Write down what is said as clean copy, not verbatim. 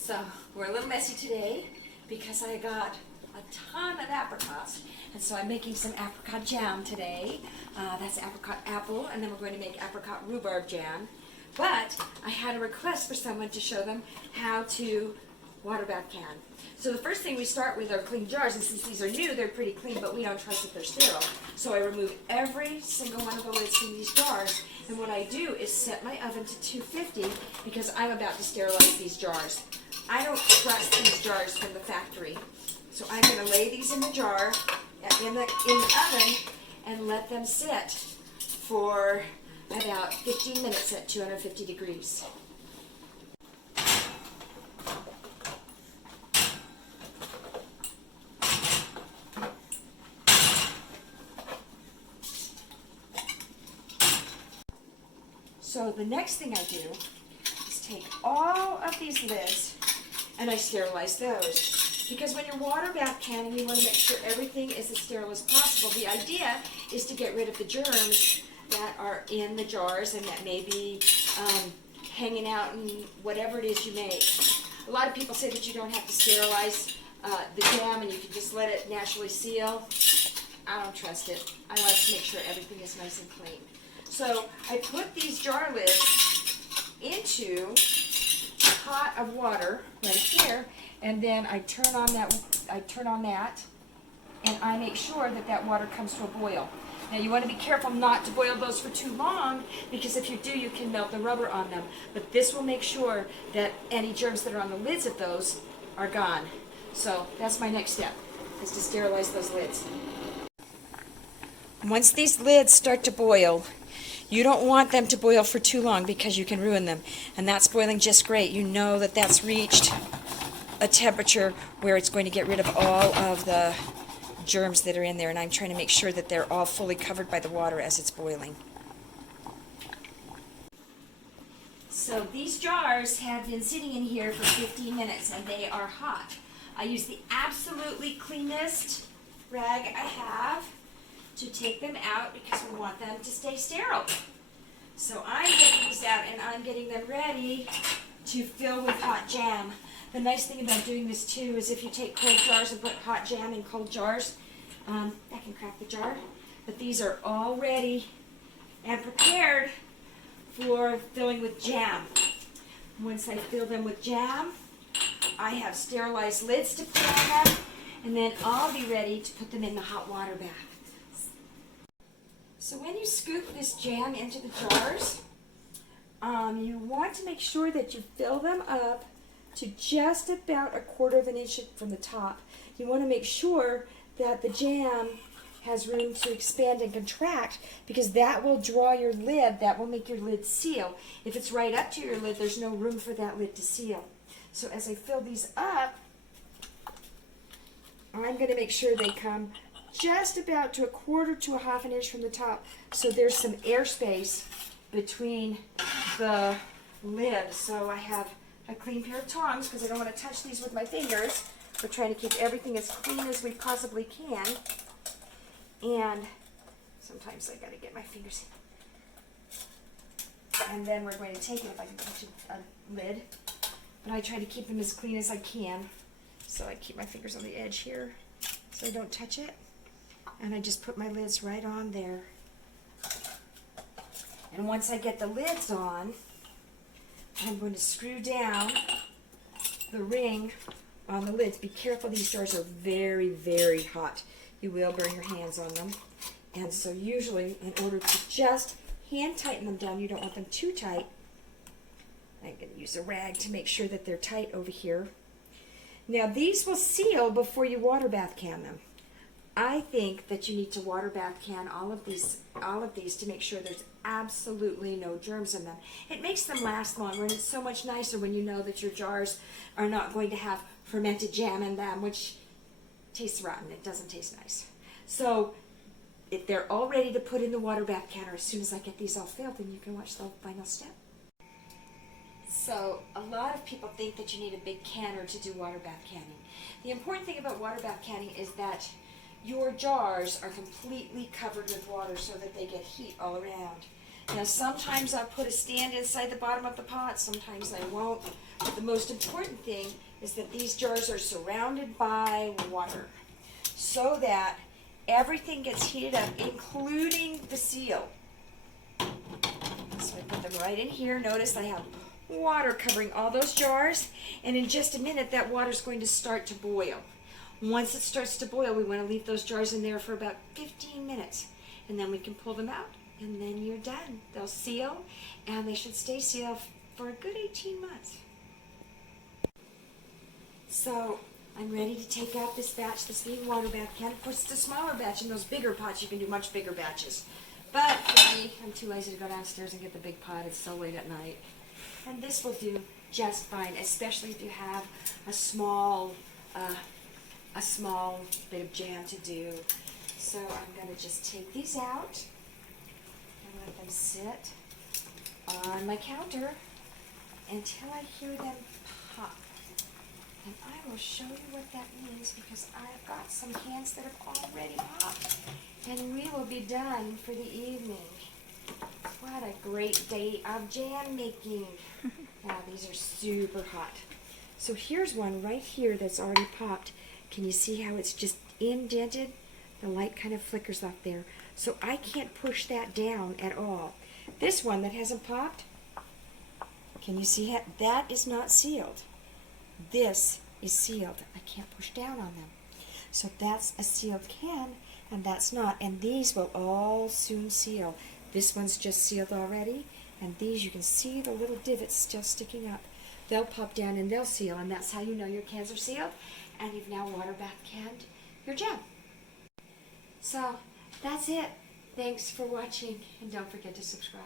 So we're a little messy today because I got a ton of apricots, and so I'm making some apricot jam today. That's apricot apple, and then we're going to make apricot rhubarb jam. But I had a request for someone to show them how to water bath can. So the first thing we start with are clean jars, and since these are new, they're pretty clean, but we don't trust that they're sterile. So I remove every single one of the lids from these jars, and what I do is set my oven to 250 because I'm about to sterilize these jars. I don't trust these jars from the factory. So I'm going to lay these in the jar, in the oven, and let them sit for about 15 minutes at 250 degrees. So the next thing I do is take all of these lids and I sterilize those. Because when you're water bath canning, you want to make sure everything is as sterile as possible. The idea is to get rid of the germs that are in the jars and that may be hanging out in whatever it is you make. A lot of people say that you don't have to sterilize the jam and you can just let it naturally seal. I don't trust it. I like to make sure everything is nice and clean. So I put these jar lids into a pot of water right here, and then I turn on that, and I make sure that that water comes to a boil. Now you want to be careful not to boil those for too long, because if you do, you can melt the rubber on them. But this will make sure that any germs that are on the lids of those are gone. So that's my next step, is to sterilize those lids. Once these lids start to boil, you don't want them to boil for too long because you can ruin them. And that's boiling just great. You know that that's reached a temperature where it's going to get rid of all of the germs that are in there. And I'm trying to make sure that they're all fully covered by the water as it's boiling. So these jars have been sitting in here for 15 minutes and they are hot. I use the absolutely cleanest rag I have to take them out because we want them to stay sterile. So I'm getting these out and I'm getting them ready to fill with hot jam. The nice thing about doing this too is if you take cold jars and put hot jam in cold jars, that can crack the jar. But these are all ready and prepared for filling with jam. Once I fill them with jam, I have sterilized lids to put on them, and then I'll be ready to put them in the hot water bath. So when you scoop this jam into the jars, you want to make sure that you fill them up to just about 1/4 of an inch from the top. You want to make sure that the jam has room to expand and contract, because that will draw your lid, that will make your lid seal. If it's right up to your lid, there's no room for that lid to seal. So as I fill these up, I'm going to make sure they come just about to 1/4 to 1/2 an inch from the top, so there's some airspace between the lid. So I have a clean pair of tongs because I don't want to touch these with my fingers. We're trying to keep everything as clean as we possibly can, and sometimes I got to get my fingers in. And then we're going to take it, if I can touch a lid, but I try to keep them as clean as I can. So I keep my fingers on the edge here so I don't touch it. And I just put my lids right on there. And once I get the lids on, I'm going to screw down the ring on the lids. Be careful, these jars are very, very hot. You will burn your hands on them. And so usually, in order to just hand tighten them down, you don't want them too tight. I'm going to use a rag to make sure that they're tight over here. Now these will seal before you water bath can them. I think that you need to water bath can all of these to make sure there's absolutely no germs in them. It makes them last longer, and it's so much nicer when you know that your jars are not going to have fermented jam in them, which tastes rotten. It doesn't taste nice. So if they're all ready to put in the water bath can, or as soon as I get these all filled, then you can watch the final step. So a lot of people think that you need a big canner to do water bath canning. The important thing about water bath canning is that your jars are completely covered with water so that they get heat all around. Now sometimes I'll put a stand inside the bottom of the pot, sometimes I won't. But the most important thing is that these jars are surrounded by water so that everything gets heated up, including the seal. So I put them right in here. Notice I have water covering all those jars, and in just a minute that water is going to start to boil. Once it starts to boil, we want to leave those jars in there for about 15 minutes, and then we can pull them out, and then you're done. They'll seal, and they should stay sealed for a good 18 months. So I'm ready to take out this batch, this lean water bath can. Of course, it's a smaller batch. In those bigger pots, you can do much bigger batches. But for me, I'm too lazy to go downstairs and get the big pot. It's so late at night. And this will do just fine, especially if you have a small bit of jam to do. So I'm going to just take these out and let them sit on my counter until I hear them pop. And I will show you what that means, because I've got some cans that have already popped. And we will be done for the evening. What a great day of jam making. Wow, these are super hot. So here's one right here that's already popped. Can you see how it's just indented? The light kind of flickers off there. So I can't push that down at all. This one that hasn't popped, can you see that? That is not sealed. This is sealed. I can't push down on them. So that's a sealed can, and that's not. And these will all soon seal. This one's just sealed already, and these, you can see the little divots still sticking up. They'll pop down and they'll seal, and that's how you know your cans are sealed, and you've now water bath canned your jam. So that's it. Thanks for watching, and don't forget to subscribe.